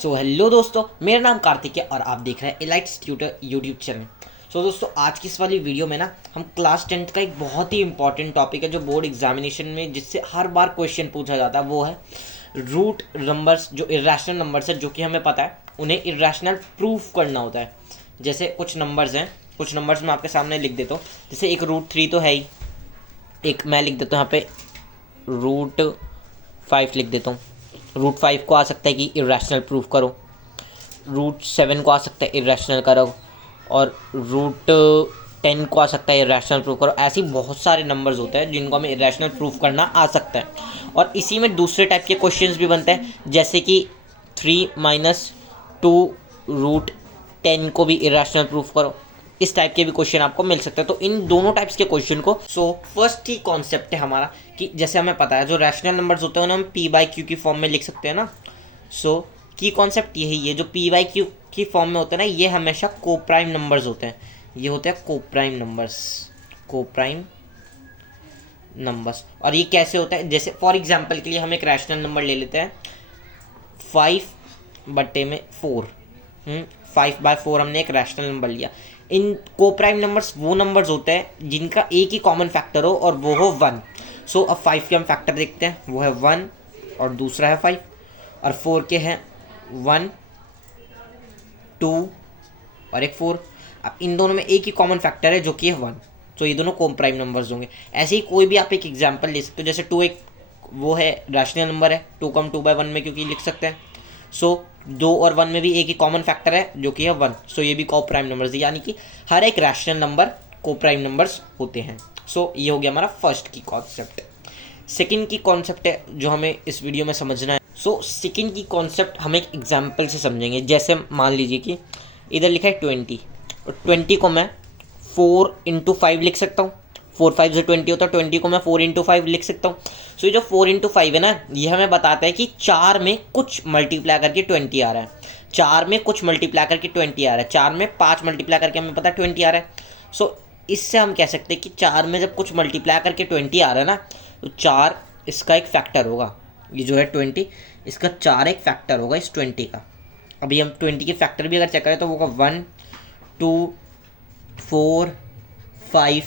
So hello दोस्तों, मेरा नाम कार्तिक है और आप देख रहे हैं एलाइट्स ट्यूटर यूट्यूब चैनल। सो दोस्तों, आज की इस वाली वीडियो में ना हम क्लास 10th का एक बहुत ही इंपॉर्टेंट टॉपिक है जो बोर्ड एग्जामिनेशन में जिससे हर बार क्वेश्चन पूछा जाता है, वो है रूट नंबर्स। जो इरेशनल नंबर्स है, जो कि हमें पता है उन्हें इरेशनल प्रूफ करना होता है। जैसे कुछ नंबर्स हैं, कुछ नंबर्स मैं आपके सामने लिख देता हूँ। जैसे एक रूट 3 तो है ही, एक मैं लिख देता हूँ यहाँ पे रूट 5 लिख देता हूँ। रूट 5 को आ सकता है कि इरेशनल प्रूफ करो, रूट 7 को आ सकता है इरेशनल करो, और रूट 10 को आ सकता है इरेशनल प्रूफ करो। ऐसे बहुत सारे नंबर्स होते हैं जिनको हमें इरेशनल प्रूफ करना आ सकता है। और इसी में दूसरे टाइप के क्वेश्चंस भी बनते हैं, जैसे कि 3 - 2 रूट 10 को भी इरेशनल प्रूफ करो। इस टाइप के भी क्वेश्चन आपको मिल सकते हैं। तो इन दोनों टाइप्स के क्वेश्चन को फर्स्ट ही कॉन्सेप्ट है हमारा कि जैसे हमें पता है जो रैशनल नंबर्स होते हैं उन्हें हम p/q की फॉर्म में लिख सकते हैं ना। की कॉन्सेप्ट यही है, जो p/q की फॉर्म में होते हैं ना, ये हमेशा कोप्राइम नंबर्स होते हैं। ये होते हैं कोप्राइम नंबर्स। और ये कैसे होता है, जैसे फॉर एग्जांपल के लिए हम एक रैशनल नंबर ले लेते हैं 5/4। 5/4 हमने एक रैशनल नंबर लिया। इन कोप्राइम नंबर्स वो नंबर्स होते हैं जिनका एक ही कॉमन फैक्टर हो और वो हो 1। अब 5 के हम फैक्टर देखते हैं, वो है 1 और दूसरा है 5। और 4 के हैं 1, 2 और एक 4। अब इन दोनों में एक ही कॉमन फैक्टर है जो कि है 1। ये दोनों कोप्राइम नंबर्स होंगे। ऐसे ही कोई भी आप एक एग्जांपल ले सकते हो, जैसे 2 एक वो है रैशनल नंबर है, 2 को हम 2/1 में क्योंकि लिख सकते हैं। 2 और 1 में भी एक ही कॉमन फैक्टर है जो कि है 1। ये भी कोप्राइम नंबर्स है, यानी कि हर एक रैशनल नंबर कोप्राइम नंबर्स होते हैं। ये हो गया हमारा फर्स्ट की कॉन्सेप्ट। सेकंड की कॉन्सेप्ट है जो हमें इस वीडियो में समझना है। सेकंड की कॉन्सेप्ट हम एक एग्जांपल से समझेंगे। जैसे मान लीजिए कि इधर लिखा है 20, और 20 को मैं 4 × 5 लिख सकता हूँ। 4 × 5 से 20 होता है, 20 को मैं 4 × 5 लिख सकता हूँ। ये जो 4 × 5 है ना, ये हमें बताता है कि 4 में कुछ मल्टीप्लाई करके 20 आ रहा है। 4 में कुछ मल्टीप्लाई करके 20 आ रहा है। 4 में 5 मल्टीप्लाई करके हमें पता है 20 आ रहा है। इससे हम कह सकते हैं कि 4 में जब कुछ मल्टीप्लाई करके 20 आ रहा है ना, तो 4 इसका एक फैक्टर होगा। ये जो है 20, इसका 4 एक फैक्टर होगा इस 20 का। अभी हम 20 के फैक्टर भी अगर चेक करें तो वो होगा 1, 2, 4, 5,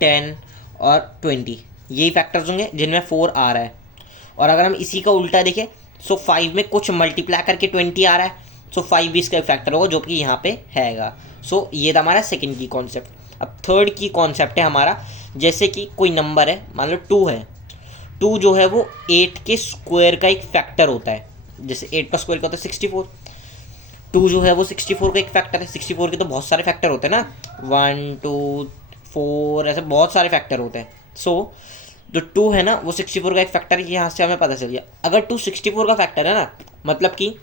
10 और 20। यही फैक्टर्स होंगे जिनमें 4 आ रहा है। और अगर हम इसी का उल्टा देखें, 5 में कुछ मल्टीप्लाई करके 20 आ रहा है, 5 भी इसका एक फैक्टर होगा जो कि यहाँ पे हैगा। ये था हमारा सेकंड की कॉन्सेप्ट। अब थर्ड की कॉन्सेप्ट है हमारा, जैसे कि कोई नंबर है, मान लो 2 है। 2 जो है वो 8 के स्क्वायर का एक फैक्टर होता है। जैसे 8 का स्क्वायर का होता है 64। 2 जो है वो 64 का एक फैक्टर है। 64 के तो बहुत सारे फैक्टर होते हैं ना, 1, 2, 4, ऐसे बहुत सारे फैक्टर होते हैं। जो 2 है ना वो 64 का एक फैक्टर है। यहाँ से हमें पता चल गया, अगर 2 64 का फैक्टर है ना, मतलब कि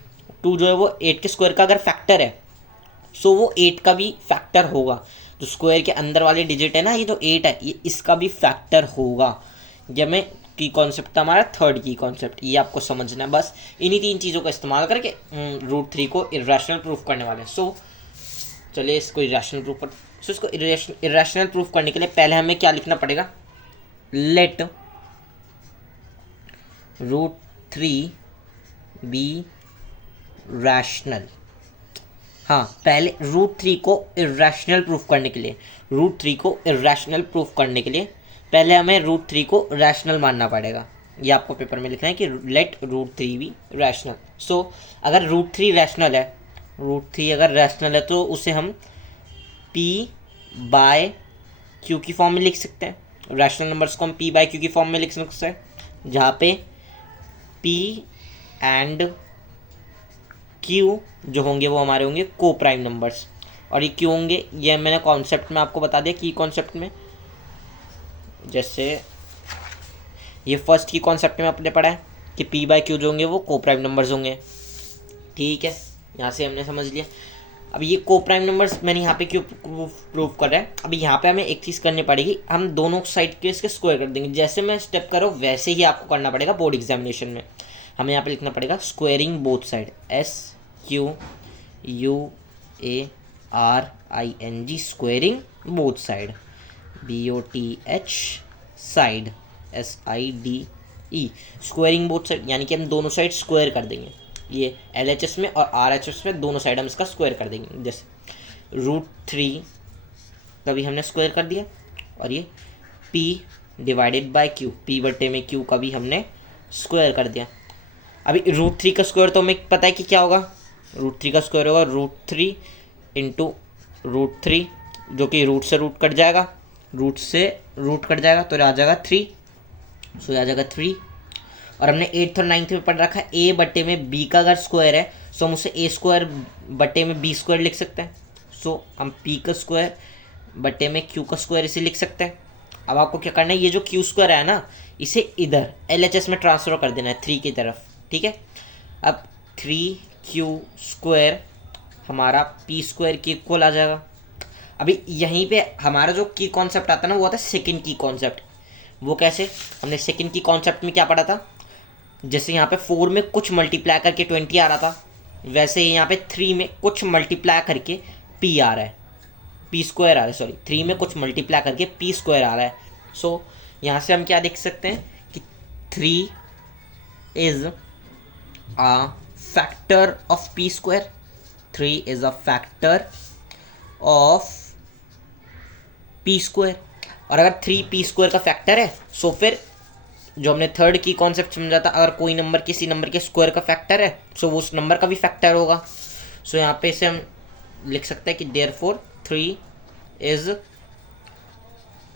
2 जो है वो 8 के स्क्वायर का अगर फैक्टर है, वो 8 का भी फैक्टर होगा। जो स्क्वायर के अंदर वाली डिजिट है ना, ये जो 8 है, ये इसका भी फैक्टर होगा। ये में की कॉन्सेप्ट था हमारा थर्ड की कॉन्सेप्ट। ये आपको समझना है। बस इन्हीं 3 चीज़ों का इस्तेमाल करके रूट 3 को इरेशनल प्रूफ करने वाले हैं। चलिए इसको इरेशनल प्रूफ कर। इसको इरेशनल प्रूफ करने के लिए पहले हमें क्या लिखना पड़ेगा, लेट रूट 3 बी रैशनल। हाँ, पहले रूट 3 को इरेशनल प्रूफ करने के लिए, पहले हमें रूट 3 को रैशनल मानना पड़ेगा। ये आपको पेपर में लिखना है कि लेट रूट 3 बी रैशनल। अगर रूट 3 रैशनल है तो उसे हम p/q की फॉर्म में लिख सकते हैं। रैशनल नंबर्स को हम p/q की फॉर्म में लिख सकते हैं, जहाँ पे p एंड q जो होंगे वो हमारे होंगे कोप्राइम नंबर्स। और ये क्यों होंगे, ये मैंने कॉन्सेप्ट में आपको बता दिया, की कॉन्सेप्ट में। जैसे ये फर्स्ट की कॉन्सेप्ट में आपने पढ़ा है कि p/q जो होंगे वो कोप्राइम नंबर्स होंगे। ठीक है, यहाँ से हमने समझ लिया। अब ये कोप्राइम नंबर्स मैंने यहाँ पे क्यों प्रूव कर रहा है, अभी यहाँ पे हमें एक चीज़ करनी पड़ेगी, हम दोनों साइड के इसके स्क्वायर कर देंगे। जैसे मैं स्टेप करो वैसे ही आपको करना पड़ेगा बोर्ड एग्जामिनेशन में। हमें यहाँ पे लिखना पड़ेगा squaring both side, SQUARING, squaring both side, BOTH side, SIDE, squaring both side, यानी कि हम दोनों साइड स्क्वायर कर देंगे। ये LHS में और RHS में दोनों साइड हम इसका स्क्वायर कर देंगे। जैसे √3 का भी हमने स्क्वायर कर दिया और ये P divided by Q, P बटे में Q का भी हमने स्क्वायर कर दिया। अभी √3 का स्क्वायर तो हमें पता है कि क्या होगा, √3 का स्क्वायर होगा √3 इंटू √3, जो कि रूट से रूट कट जाएगा, रूट से रूट कट जाएगा तो आ जाएगा 3, सो आ जाएगा 3। और हमने 8th और 9th में पढ़ रखा है A बटे में B का अगर स्क्वायर है सो हम उसे A स्क्वायर बटे में B स्क्वायर लिख सकते हैं। सो हम P का स्क्वायर बटे में Q का स्क्वायर इसे लिख सकते हैं। अब आपको क्या करना है, ये जो Q स्क्वायर है ना, इसे इधर LHS में ट्रांसफर कर देना है 3 की तरफ, ठीक है। अब 3Q स्क्वायर हमारा P स्क्वायर के इक्वल आ जाएगा। अभी यहीं पे हमारा जो की कॉन्सेप्ट आता है ना, वो आता है सेकंड की कॉन्सेप्ट। वो कैसे, हमने सेकंड की कॉन्सेप्ट में क्या पढ़ा था, जैसे यहाँ पे 4 में कुछ मल्टीप्लाई करके 20 आ रहा था, वैसे ही यहाँ पे 3 में कुछ मल्टीप्लाई करके P आ रहा है, P स्क्वायर आ रहा है, सॉरी 3 में कुछ मल्टीप्लाई करके P स्क्वायर आ रहा है। सो यहाँ से हम क्या देख सकते हैं कि 3 is a factor of P square, 3 is a factor of P square. और अगर 3 P स्क्वायर का फैक्टर है सो फिर जो हमने थर्ड की कॉन्सेप्ट समझा था, अगर कोई नंबर किसी नंबर के स्क्वायर का फैक्टर है सो वो उस नंबर का भी फैक्टर होगा। सो यहाँ पे इसे हम लिख सकते हैं कि therefore 3 is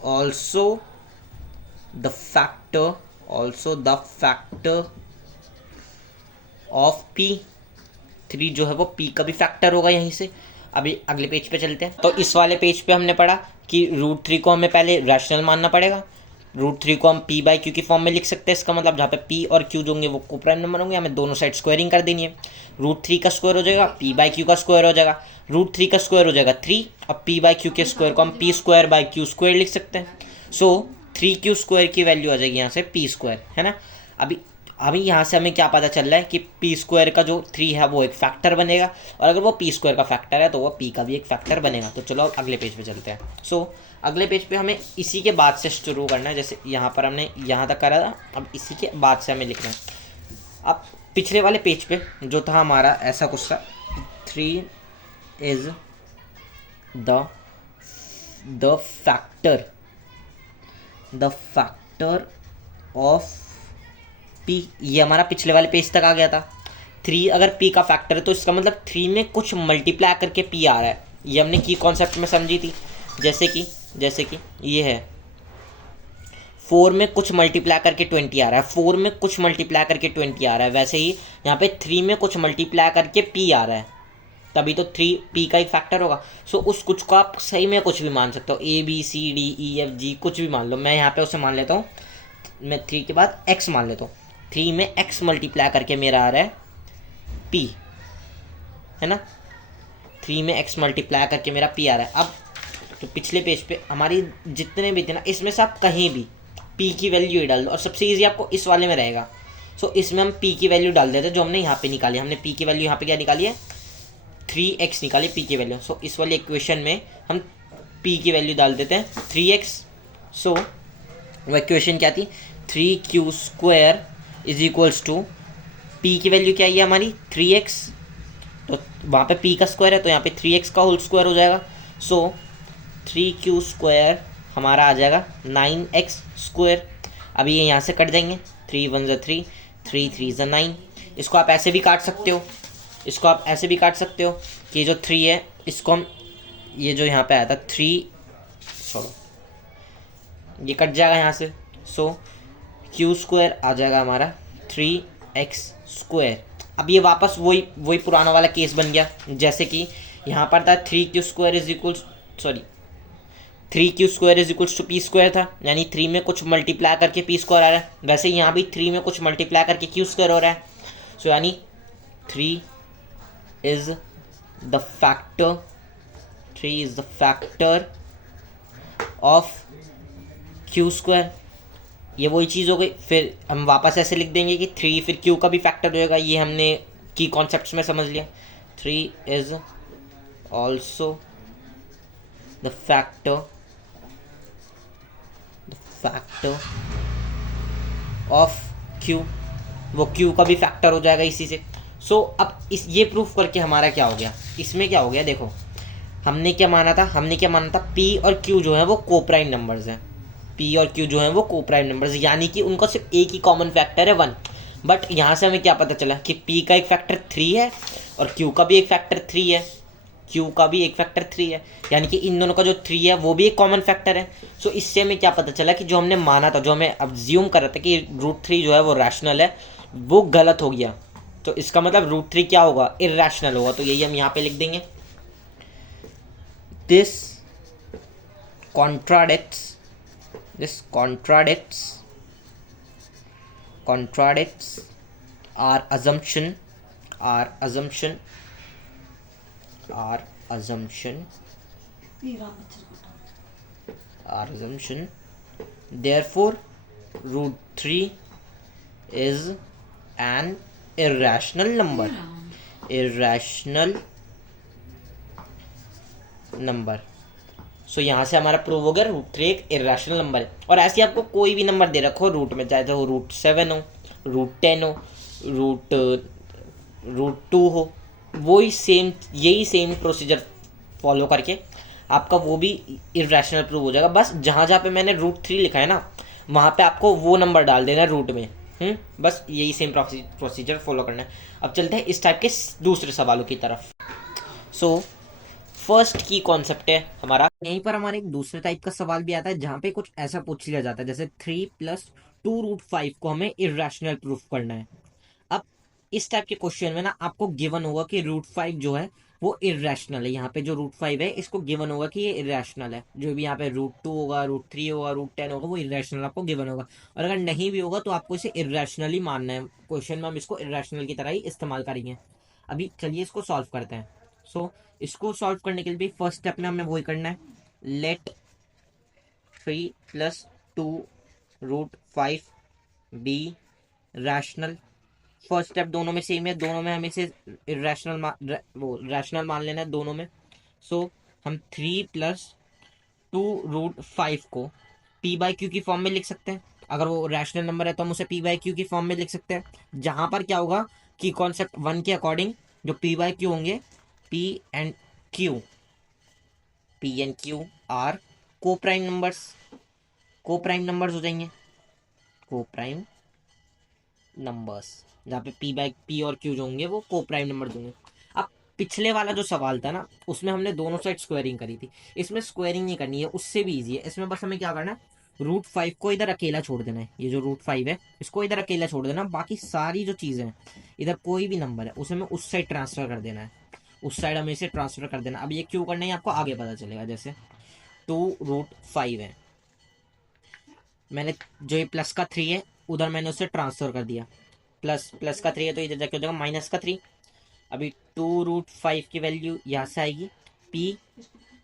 also the factor of P। 3 जो है वो P का भी फैक्टर होगा यहीं से। अभी अगले पेज पे चलते हैं। तो इस वाले पेज पे हमने पढ़ा कि √3 को हमें पहले रैशनल मानना पड़ेगा, √3 को हम P/Q की फॉर्म में लिख सकते हैं। इसका मतलब जहाँ पे P और Q जो होंगे वो कोप्राइम नंबर होंगे, हमें दोनों साइड स्क्वायरिंग कर देनी है। √3 का स्क्वायर हो जाएगा, P/Q का स्क्वायर हो जाएगा, √3 का स्क्वायर हो जाएगा 3, और P/Q के स्क्वायर को हम P²/Q स्क्वायर लिख सकते हैं। सो 3Q स्क्वायर की वैल्यू आ जाएगी यहाँ से P स्क्वायर, है ना। अभी यहाँ से हमें क्या पता चल रहा है कि P स्क्वायर का जो 3 है वो एक फैक्टर बनेगा, और अगर वो P स्क्वायर का फैक्टर है तो वो P का भी एक फैक्टर बनेगा। तो चलो अगले पेज पे चलते हैं। सो अगले पेज पे हमें इसी के बाद से शुरू करना है। जैसे यहाँ पर हमने यहाँ तक करा था, अब इसी के बाद से हमें लिखना है। अब पिछले वाले पेज पे जो था हमारा ऐसा कुछ था, 3 is the factor of P। ये हमारा पिछले वाले पेज तक आ गया था। 3 अगर P का फैक्टर है तो इसका मतलब 3 में कुछ मल्टीप्लाई करके P आ रहा है। ये हमने की कॉन्सेप्ट में समझी थी। जैसे कि ये है 4 में कुछ मल्टीप्लाई करके 20 आ रहा है, 4 में कुछ मल्टीप्लाई करके 20 आ रहा है, वैसे ही यहाँ पे 3 में कुछ मल्टीप्लाई करके P आ रहा है, तभी तो 3 P का एक फैक्टर होगा। सो उस कुछ को आप सही में कुछ भी मान सकते हो, ABCDEFG कुछ भी मान लो। मैं यहाँ पे उसे मान लेता हूँ, मैं 3 के बाद X मान लेता हूँ। 3 में X मल्टीप्लाई करके मेरा आ रहा है P, है ना। 3 में X मल्टीप्लाई करके मेरा P आ रहा है। अब तो पिछले पेज पे हमारी जितने भी थे ना, इसमें से आप कहीं भी P की वैल्यू ही डाल दो, और सबसे ईजी आपको इस वाले में रहेगा। सो इसमें हम P की वैल्यू डाल देते हैं जो हमने यहाँ पे निकाली। हमने P की वैल्यू यहाँ पे क्या निकाली है, 3x निकाली P की वैल्यू। सो इस वाले इक्वेशन में हम P की वैल्यू डाल देते हैं 3x। सो वो इक्वेशन क्या थी, 3Q square is equals to P की वैल्यू क्या है हमारी 3x, तो वहाँ पे P का स्क्वायर है तो यहाँ पे 3x का होल स्क्वायर हो जाएगा। सो 3Q स्क्वायर हमारा आ जाएगा 9x स्क्वायर। अभी ये यहाँ से कट जाएंगे, 3 1 ज़ा 3, 3 3 ज़ा 9। इसको आप ऐसे भी काट सकते हो, कि जो 3 है इसको हम, ये जो यहाँ पे आया था 3, छोड़ो ये कट जाएगा यहाँ से। सो Q स्क्वायर आ जाएगा हमारा 3x स्क्वायर। अब ये वापस वही पुराना वाला केस बन गया, जैसे कि यहाँ पर था 3Q square is equals to P square था, यानी 3 में कुछ मल्टीप्लाई करके P स्क्वायर आ रहा है। वैसे यहाँ भी 3 में कुछ मल्टीप्लाई करके Q स्क्वायर हो रहा है। सो यानी 3 is the factor of Q square. ये वही चीज़ हो गई। फिर हम वापस ऐसे लिख देंगे कि 3 फिर Q का भी फैक्टर होएगा। ये हमने की कॉन्सेप्ट्स में समझ लिया। 3 is also the factor of Q, वो Q का भी फैक्टर हो जाएगा इसी से। सो अब इस ये प्रूफ करके हमारा क्या हो गया, इसमें क्या हो गया देखो, हमने क्या माना था, पी और क्यू जो है वो कोप्राइम नंबर्स हैं, पी और क्यू जो है वो कोप्राइम नंबर्स, यानी कि उनका सिर्फ एक ही कॉमन फैक्टर है 1। बट यहाँ से हमें क्या पता चला कि पी का एक फैक्टर 3 है और क्यू का भी एक फैक्टर 3 है, क्यू का भी एक फैक्टर 3 है, यानी कि इन दोनों का जो 3 है वो भी एक कॉमन फैक्टर है। सो इससे हमें क्या पता चला कि जो हमने माना था, जो हमें अज्यूम कर रहा था कि √3 जो है वो रैशनल है, वो गलत हो गया। तो इसका मतलब √3 क्या होगा, इर्रेशनल होगा। तो यही हम यहाँ पे लिख देंगे, this contradicts our assumption our assumption therefore √3 is an irrational number, सो यहाँ से हमारा प्रूव हो गया √3 एक इरेशनल नंबर है। और ऐसे आपको कोई भी नंबर दे रखो रूट में, चाहे तो वो √7 हो, √10 हो, √2 हो, यही सेम प्रोसीजर फॉलो करके आपका वो भी इरेशनल प्रूव हो जाएगा। बस जहाँ जहाँ पे मैंने √3 लिखा है ना, वहाँ पे आपको वो नंबर डाल देना है रूट में। बस यही सेम प्रोसीजर फॉलो करना है। अब चलते हैं इस टाइप के दूसरे सवालों की तरफ। सो फर्स्ट की कॉन्सेप्ट है हमारा, यहीं पर हमारे एक दूसरे टाइप का सवाल भी आता है जहाँ पे कुछ ऐसा पूछ लिया जाता है जैसे 3 + 2√5 को हमें इरेशनल प्रूफ करना है। अब इस टाइप के क्वेश्चन में ना आपको गिवन होगा कि √5 जो है वो इरेशनल है। यहाँ पे जो √5 है इसको गिवन होगा कि ये इरेशनल है। जो भी यहाँ पे √2 होगा, √3 होगा, √10 होगा, वो इरेशनल आपको गिवन होगा। और अगर नहीं भी होगा तो आपको इसे इरेशनल ही मानना है। क्वेश्चन में हम इसको इरेशनल की तरह ही इस्तेमाल करेंगे। अभी चलिए इसको सॉल्व करते हैं। सो इसको सॉल्व करने के लिए भी फर्स्ट स्टेप में हमें वही करना है, let 3 + 2√5 be rational. First step दोनों में सेम है, दोनों में हमें इसे रैशनल मान लेना है दोनों में। सो हम 3 + 2√5 को p/q की फॉर्म में लिख सकते हैं। अगर वो रैशनल नंबर है तो हम उसे p/q की फॉर्म में लिख सकते हैं, जहां पर क्या होगा कि कॉन्सेप्ट 1 के अकॉर्डिंग जो p/q होंगे, P and Q are coprime numbers हो जाएंगे, कोप्राइम नंबर्स, जहाँ पे p और q जो होंगे वो कोप्राइम नंबर्स होंगे। अब पिछले वाला जो सवाल था ना, उसमें हमने दोनों साइड स्क्वायरिंग करी थी, इसमें स्क्वायरिंग नहीं करनी है, उससे भी ईजी है। इसमें बस हमें क्या करना है, √5 को इधर अकेला छोड़ देना है। ये जो √5 है इसको इधर अकेला छोड़ देना, बाकी सारी जो चीज़ें हैं, इधर कोई भी नंबर है उसे हमें उस साइड ट्रांसफर कर देना है, उस साइड हमें इसे ट्रांसफर कर देना। अब ये क्यों करना है आपको आगे पता चलेगा। जैसे 2√5 है, मैंने जो ये प्लस का 3 है उधर मैंने उसे ट्रांसफर कर दिया, प्लस का 3 है तो इधर जाके हो जाएगा -3। अभी 2√5 की वैल्यू यहाँ से आएगी, p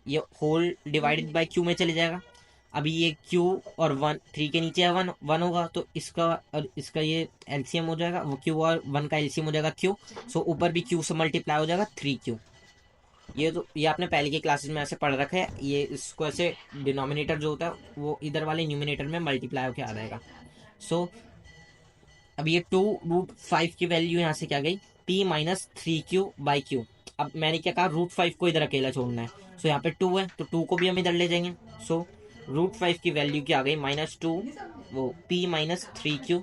ये होल डिवाइडेड बाय q में चले जाएगा। अभी ये q और 1 3 के नीचे 1 होगा तो इसका और इसका ये एलसीएम हो जाएगा, वो q और 1 का एलसीएम हो जाएगा q। सो ऊपर भी q से मल्टीप्लाई हो जाएगा 3q। ये आपने पहले की क्लासेस में ऐसे पढ़ रखा है। ये इसको ऐसे डिनोमिनेटर जो होता है वो इधर वाले न्यूमिनेटर में मल्टीप्लाई होकर आ जाएगा। सो अब ये 2√5 की वैल्यू यहाँ से क्या गई, p - 3q/q। अब मैंने क्या कहा, √5 को इधर अकेला छोड़ना है। सो यहाँ पे 2 है तो 2 को भी हम इधर ले जाएंगे। सो √5 की वैल्यू क्या आ गई, -2, वो p - 3q/2q,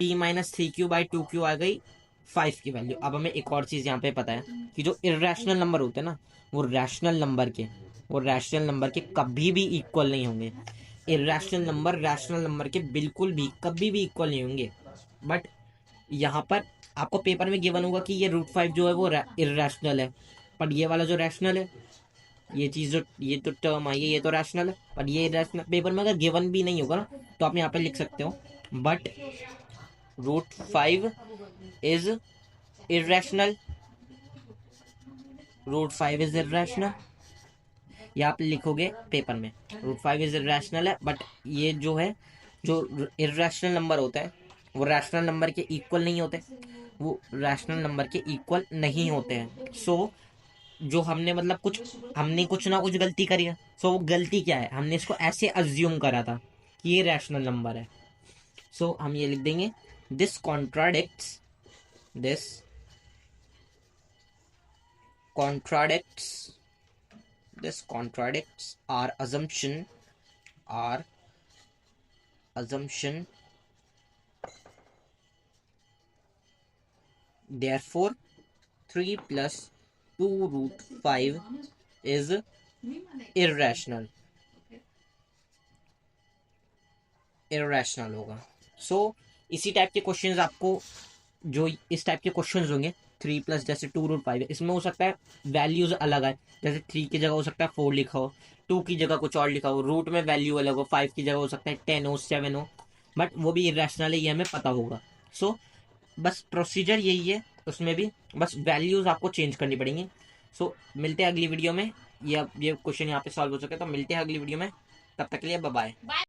p - 3q/2q आ गई 5 की वैल्यू। अब हमें एक और चीज़ यहाँ पे पता है कि जो इरेशनल नंबर होते हैं ना, वो रैशनल नंबर के कभी भी इक्वल नहीं होंगे। इरेशनल नंबर रैशनल नंबर के बिल्कुल भी कभी भी इक्वल नहीं होंगे। बट यहाँ पर आपको पेपर में गिवन होगा कि ये √5 जो है वो इरेशनल है, पर ये वाला जो रैशनल है, ये चीज़ जो ये तो टर्म आई है ये तो रैशनल है, पर ये इरेशनल। पेपर में अगर गिवन भी नहीं होगा ना तो आप यहाँ पे लिख सकते हो, बट √5 इज इरेशनल, या आप लिखोगे पेपर में √5 इज इरेशनल है। बट ये जो है, जो इरेशनल नंबर होता है वो रैशनल नंबर के इक्वल नहीं होते, हैं। सो जो हमने मतलब हमने कुछ ना कुछ गलती करी है। सो वो गलती क्या है, हमने इसको ऐसे अज्यूम करा था कि ये रैशनल नंबर है। सो हम ये लिख देंगे, this contradicts contradicts this contradicts our assumption therefore 3 plus 2 root 5 is irrational होगा. सो इसी टाइप के क्वेश्चंस आपको, जो इस टाइप के क्वेश्चंस होंगे 3 प्लस जैसे 2 रूट 5 है, इसमें हो सकता है वैल्यूज अलग आए, जैसे 3 की जगह हो सकता है 4 लिखा हो, 2 की जगह कुछ और लिखा हो, रूट में वैल्यू अलग हो, 5 की जगह हो सकता है 10 हो, 7 हो, बट वो भी इरेशनल है, ये हमें पता होगा. सो बस प्रोसीजर यही है, उसमें भी बस वैल्यूज आपको चेंज करनी पड़ेंगी. सो मिलते हैं अगली वीडियो में. ये क्वेश्चन यहाँ पे सॉल्व हो सके तो मिलते हैं अगली वीडियो में. तब तक के लिए बाय बाय.